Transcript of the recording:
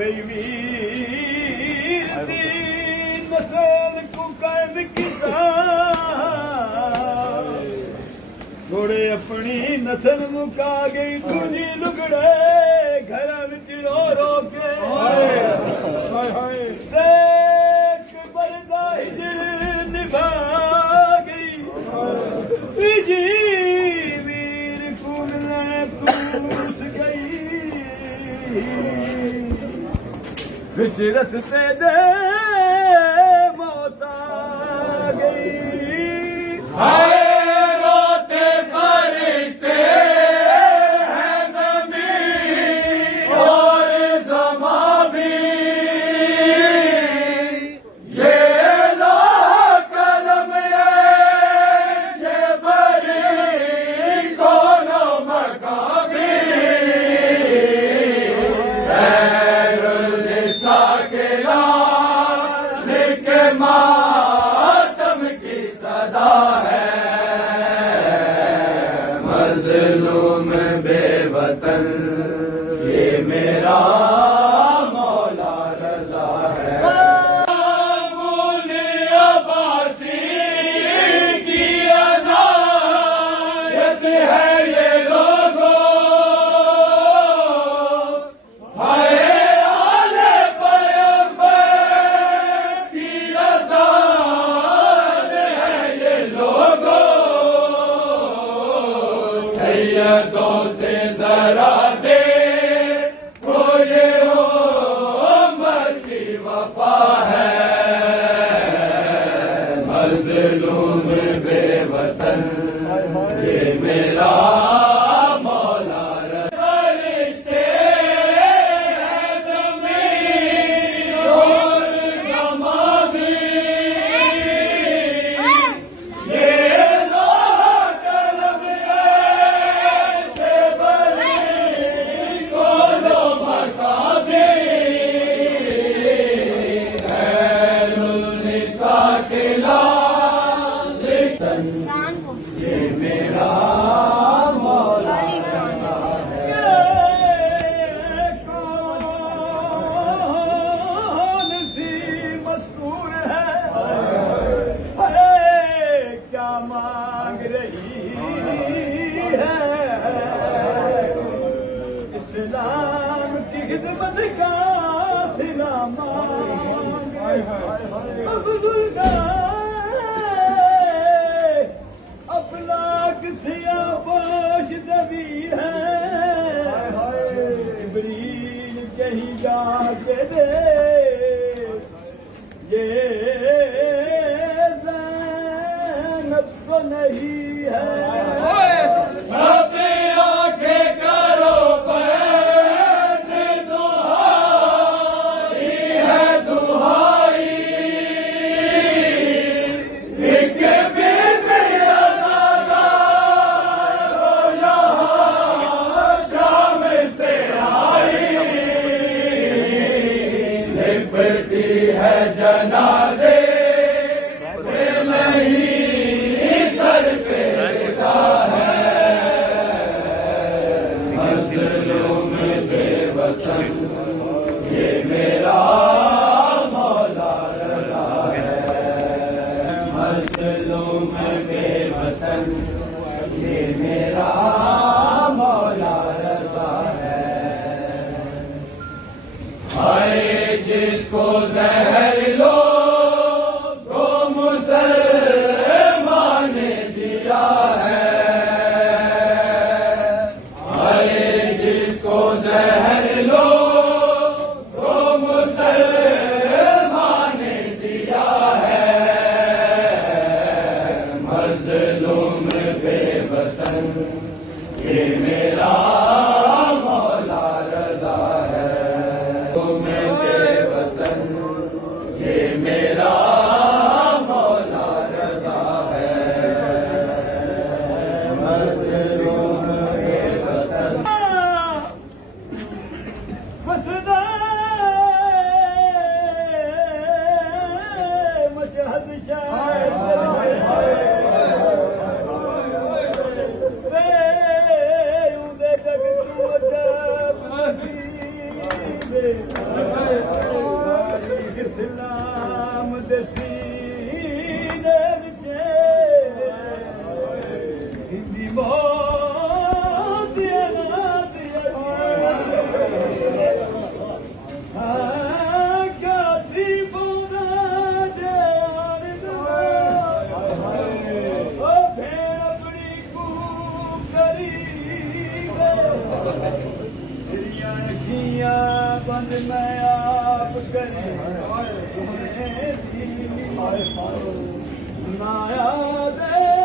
वीर दी नस्ल को कायम किया थोड़े अपनी नस्ल मुका गई दूजी लुगड़े घर विच रो रो के बरदा हिजर निभा गई तीजी वीर कुल तूस गई विच रस्ते दे मौत आ गई हाय रोते फरिश्ते हैं ज़मीन और ज़मा भी ये ला कलम ये बरी कोनो मकाबी मातम की सदा है मज़लूम बेवतन ये मेरा मौला रज़ा है मूल अब्बासी की अनायत है ये लोगों सैयदों से जरा दे वो ये उम्र की वफा है मज़लूम बेवतन ये मेरा मौला फरिश्ते हैं ज़मीन और ज़मा भी ये मेरा मौला है कौन सी मस्तूर है क्या मांग रही है इस्लाम की खिदमत का सिला मांग अफलाक सियाबाश दबी है इब्रील कहीं जाके दे ये ज़ैनब तो नहीं है है जनाजे से नहीं सर पे लिखा है मज़लूम बेवतन ये मेरा मौला रज़ा है मज़लूम बेवतन ये मेरा मौला रज़ा है हाय जिसको ज़हर लो को मुसलमान ने दिया है अरे जिसको ज़हर लो को मुसलमान ने दिया है मज़लूम बेवतन ये मेरा मौला रज़ा है बेवतन अखियां बंद मैं आप करे माया दे